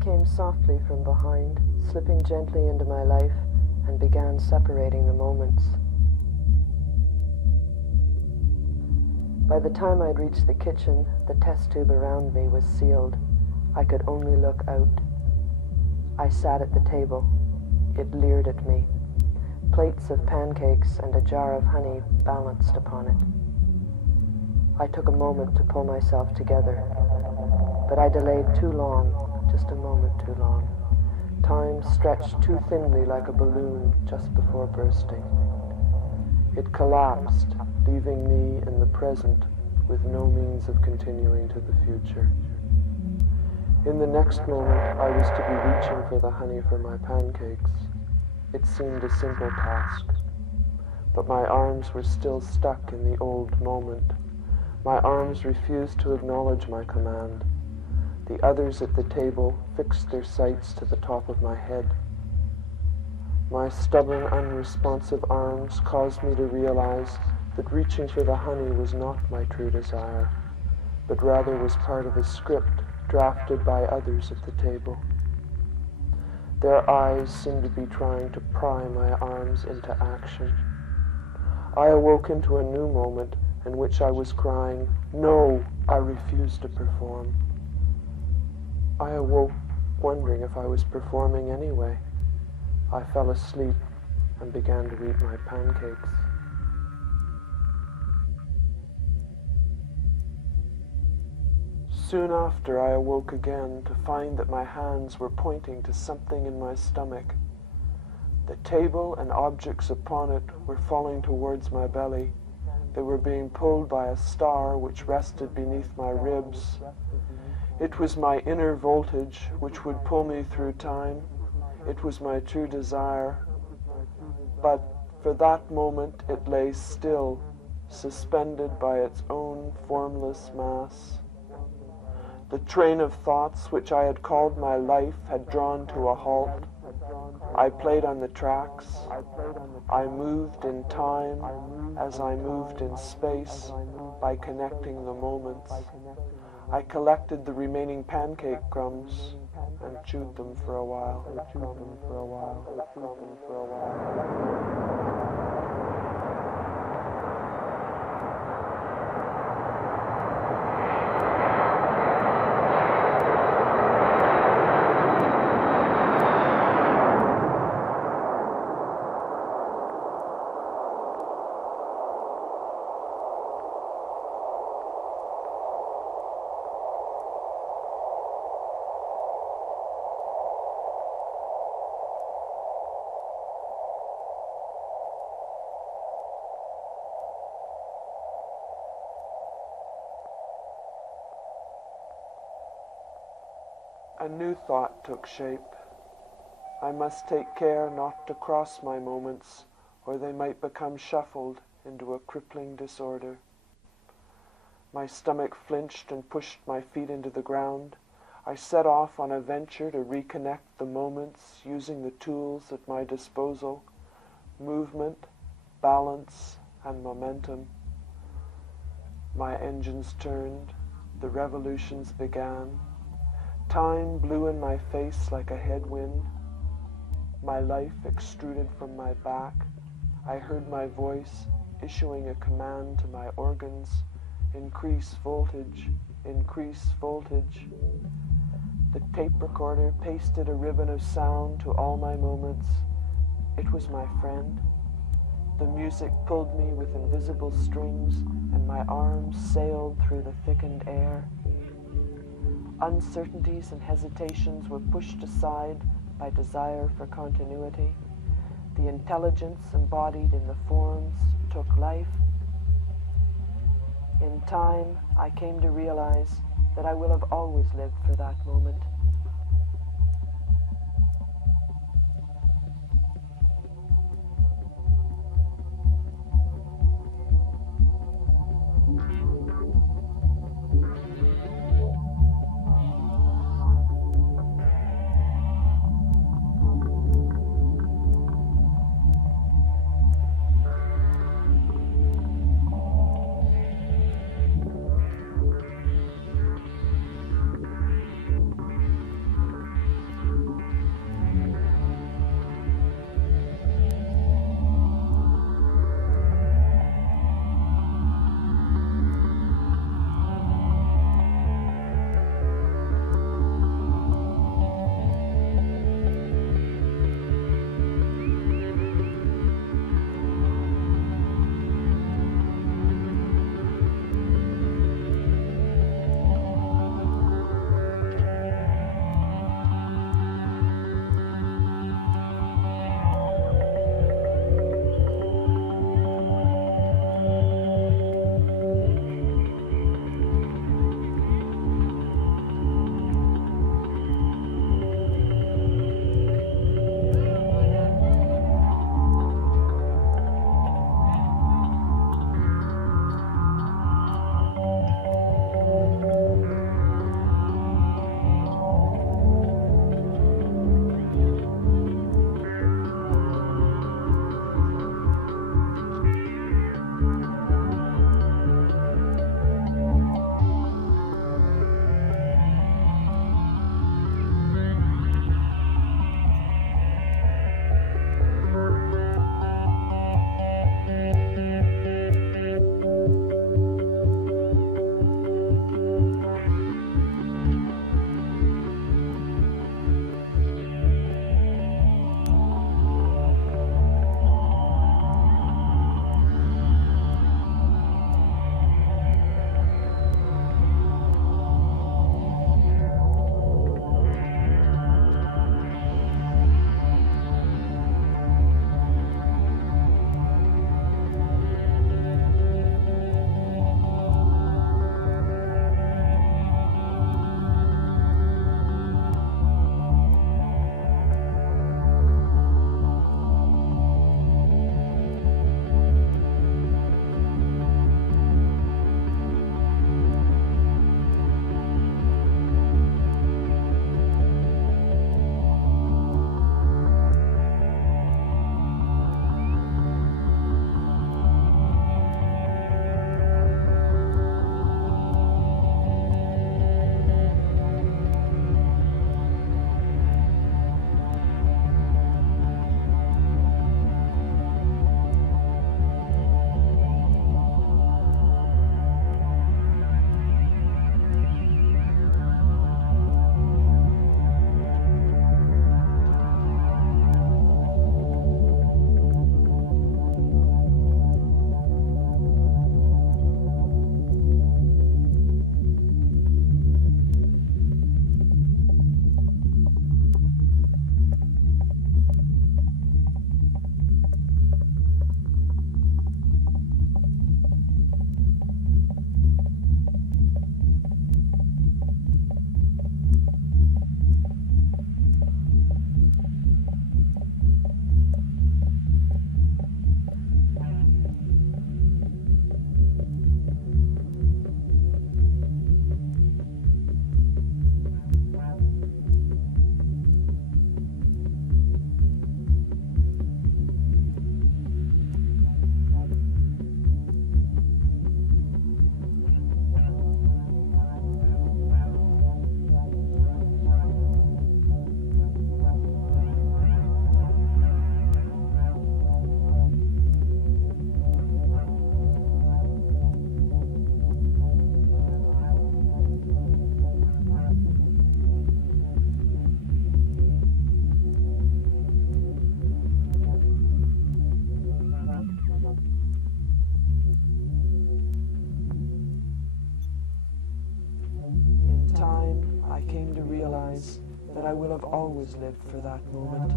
Came softly from behind, slipping gently into my life, and began separating the moments. By the time I'd reached the kitchen, the test tube around me was sealed. I could only look out. I sat at the table. It leered at me. Plates of pancakes and a jar of honey balanced upon it. I took a moment to pull myself together, but I delayed too long. Just a moment too long. Time stretched too thinly like a balloon just before bursting. It collapsed, leaving me in the present with no means of continuing to the future. In the next moment, I was to be reaching for the honey for my pancakes. It seemed a simple task, but my arms were still stuck in the old moment. My arms refused to acknowledge my command. The others at the table fixed their sights to the top of my head. My stubborn, unresponsive arms caused me to realize that reaching for the honey was not my true desire, but rather was part of a script drafted by others at the table. Their eyes seemed to be trying to pry my arms into action. I awoke into a new moment in which I was crying, "No, I refuse to perform." I awoke wondering if I was performing anyway. I fell asleep and began to eat my pancakes. Soon after, I awoke again to find that my hands were pointing to something in my stomach. The table and objects upon it were falling towards my belly. They were being pulled by a star which rested beneath my ribs. It was my inner voltage which would pull me through time, It was my true desire, but for that moment it lay still, suspended by its own formless mass. The train of thoughts which I had called my life had drawn to a halt. I played on the tracks. I moved in time as I moved in space by connecting the moments. I collected the remaining pancake crumbs and chewed them for a while. A new thought took shape. I must take care not to cross my moments, or they might become shuffled into a crippling disorder. My stomach flinched and pushed my feet into the ground. I set off on a venture to reconnect the moments using the tools at my disposal: movement, balance, and momentum. My engines turned. The revolutions began. Time blew in my face like a headwind. My life extruded from my back. I heard my voice issuing a command to my organs: increase voltage, increase voltage. The tape recorder pasted a ribbon of sound to all my moments. It was my friend. The music pulled me with invisible strings, and my arms sailed through the thickened air. Uncertainties and hesitations were pushed aside by desire for continuity. The intelligence embodied in the forms took life. In time, I came to realize that I will have always lived for that moment. realize that I will have always lived for that moment.